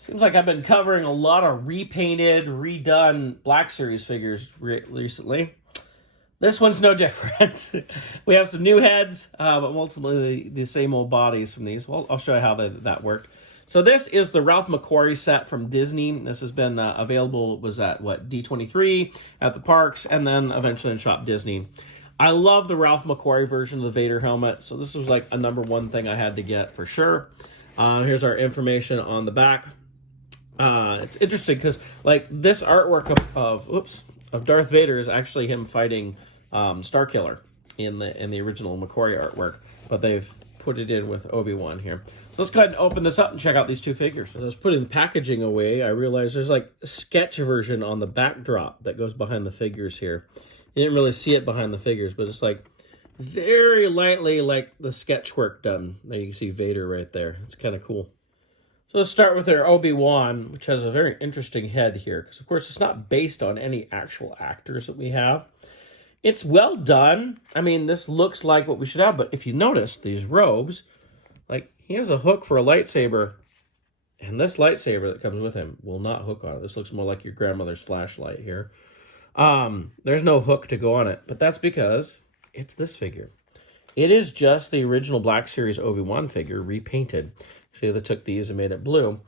Seems like I've been covering a lot of repainted, redone Black Series figures recently. This one's no different. We have some new heads, but ultimately the same old bodies from these. Well, I'll show you how that worked. So this is the Ralph McQuarrie set from Disney. This has been available, was at, D23, at the parks, and then eventually in Shop Disney. I love the Ralph McQuarrie version of the Vader helmet, so this was like a #1 thing I had to get for sure. Here's our information on the back. It's interesting because like this artwork of Darth Vader is actually him fighting Starkiller in the original McQuarrie artwork, but they've put it in with Obi-Wan here. So let's go ahead and open this up and check out these two figures. As I was putting the packaging away, I realized there's like a sketch version on the backdrop that goes behind the figures here. You didn't really see it behind the figures, but it's like very lightly like the sketch work done. There you can see Vader right there. It's kind of cool. So let's start with our Obi-Wan, which has a very interesting head here, because of course it's not based on any actual actors that we have. It's well done. I mean, this looks like what we should have, but if you notice these robes, like he has a hook for a lightsaber, and this lightsaber that comes with him will not hook on it. This looks more like your grandmother's flashlight here. There's no hook to go on it, but that's because it's this figure. It is just the original Black Series Obi-Wan figure repainted. See, they took these and made it blue.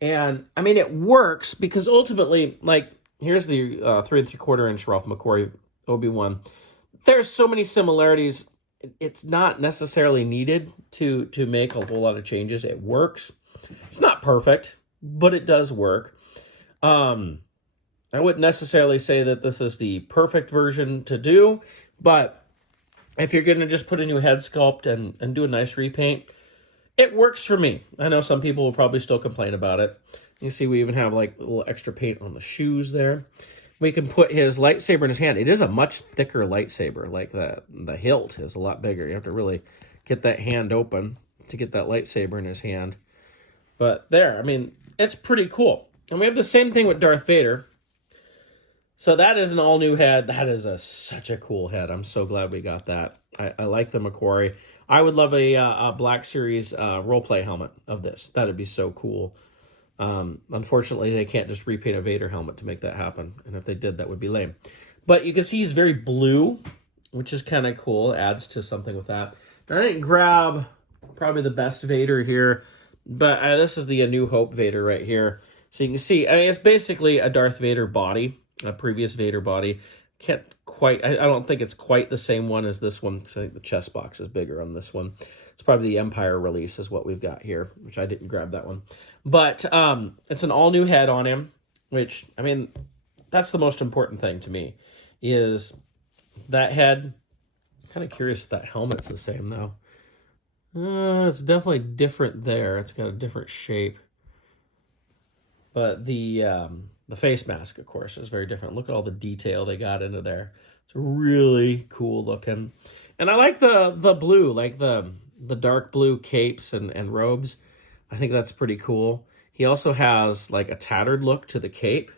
And, I mean, it works because ultimately, like, here's the 3 3/4 inch Ralph McQuarrie Obi-Wan. There's so many similarities. It's not necessarily needed to make a whole lot of changes. It works. It's not perfect, but it does work. I wouldn't necessarily say that this is the perfect version to do, but if you're going to just put a new head sculpt and do a nice repaint, it works for me. I know some people will probably still complain about it. You see we even have like a little extra paint on the shoes there. We can put his lightsaber in his hand. It is a much thicker lightsaber. Like the hilt is a lot bigger. You have to really get that hand open to get that lightsaber in his hand. But there, I mean, it's pretty cool. And we have the same thing with Darth Vader. So that is an all-new head. That is such a cool head. I'm so glad we got that. I like the McQuarrie. I would love a Black Series roleplay helmet of this. That would be so cool. Unfortunately, they can't just repaint a Vader helmet to make that happen. And if they did, that would be lame. But you can see he's very blue, which is kind of cool. It adds to something with that. Now, I didn't grab probably the best Vader here, but this is the A New Hope Vader right here. So you can see, I mean, it's basically a Darth Vader body. A previous Vader body. Can't quite, I don't think it's quite the same one as this one, because I think the chest box is bigger on this one. It's probably the Empire release is what we've got here, which I didn't grab that one. But it's an all-new head on him, which, I mean, that's the most important thing to me, is that head. I'm kind of curious if that helmet's the same, though. It's definitely different there. It's got a different shape. But the face mask, of course, is very different. Look at all the detail they got into there. It's really cool looking. And I like the blue, like the dark blue capes and robes. I think that's pretty cool. He also has like a tattered look to the cape,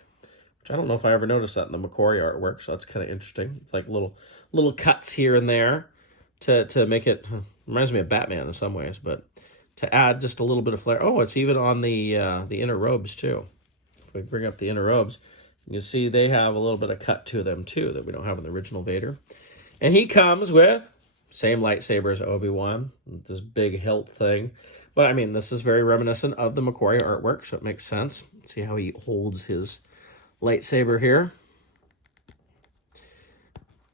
which I don't know if I ever noticed that in the McQuarrie artwork, so that's kind of interesting. It's like little cuts here and there to make it, reminds me of Batman in some ways, but to add just a little bit of flair. Oh, it's even on the inner robes too. If we bring up the inner robes, you can see they have a little bit of cut to them too that we don't have in the original Vader. And he comes with same lightsaber as Obi-Wan, this big hilt thing. But I mean, this is very reminiscent of the McQuarrie artwork, so it makes sense. See how he holds his lightsaber here.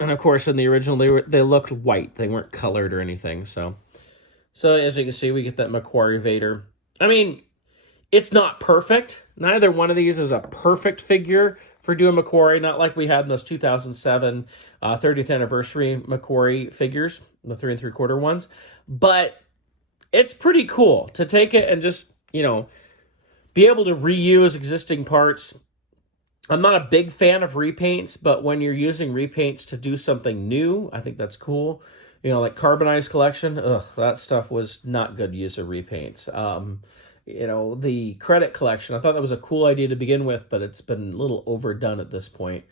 And of course, in the original, they looked white. They weren't colored or anything. So as you can see, we get that McQuarrie Vader. I mean, it's not perfect. Neither one of these is a perfect figure for doing McQuarrie, not like we had in those 2007 30th anniversary McQuarrie figures, the 3 3/4 ones. But it's pretty cool to take it and just, you know, be able to reuse existing parts. I'm not a big fan of repaints, but when you're using repaints to do something new, I think that's cool. You know, like Carbonized Collection, that stuff was not good use of repaints. You know, the Credit Collection, I thought that was a cool idea to begin with, but it's been a little overdone at this point.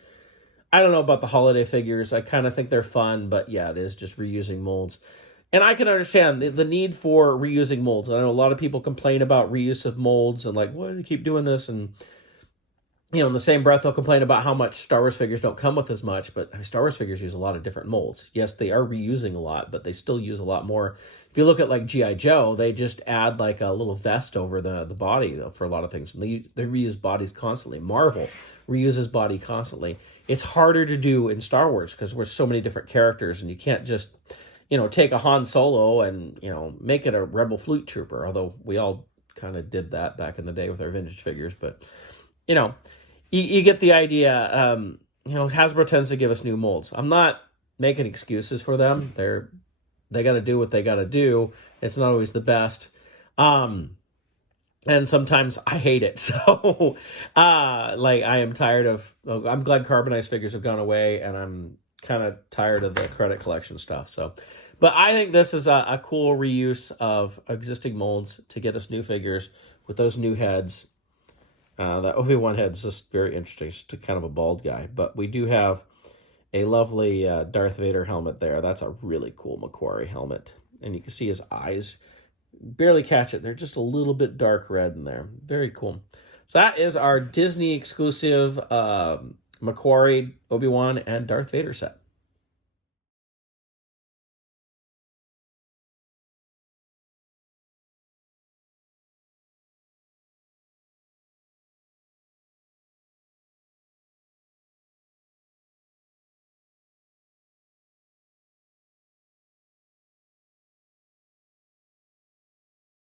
I don't know about the holiday figures. I kind of think they're fun, but yeah, it is just reusing molds. And I can understand the need for reusing molds. I know a lot of people complain about reuse of molds and like, why do they keep doing this? And, you know, in the same breath, they'll complain about how much Star Wars figures don't come with as much. But I mean, Star Wars figures use a lot of different molds. Yes, they are reusing a lot, but they still use a lot more. If you look at like G.I. Joe, they just add like a little vest over the body for a lot of things. They reuse bodies constantly. Marvel reuses body constantly. It's harder to do in Star Wars because we're so many different characters, and you can't just, you know, take a Han Solo and, you know, make it a Rebel Fleet Trooper, although we all kind of did that back in the day with our vintage figures. But, you know, you get the idea. You know, Hasbro tends to give us new molds. I'm not making excuses for them. They got to do what they got to do. It's not always the best. And sometimes I hate it. So, like, I am tired of, I'm glad carbonized figures have gone away, and I'm kind of tired of the credit collection stuff. So, but I think this is a cool reuse of existing molds to get us new figures with those new heads. That Obi-Wan head's just very interesting. It's just kind of a bald guy. But we do have a lovely Darth Vader helmet there. That's a really cool McQuarrie helmet. And you can see his eyes. Barely catch it. They're just a little bit dark red in there. Very cool. So that is our Disney exclusive McQuarrie, Obi-Wan, and Darth Vader set.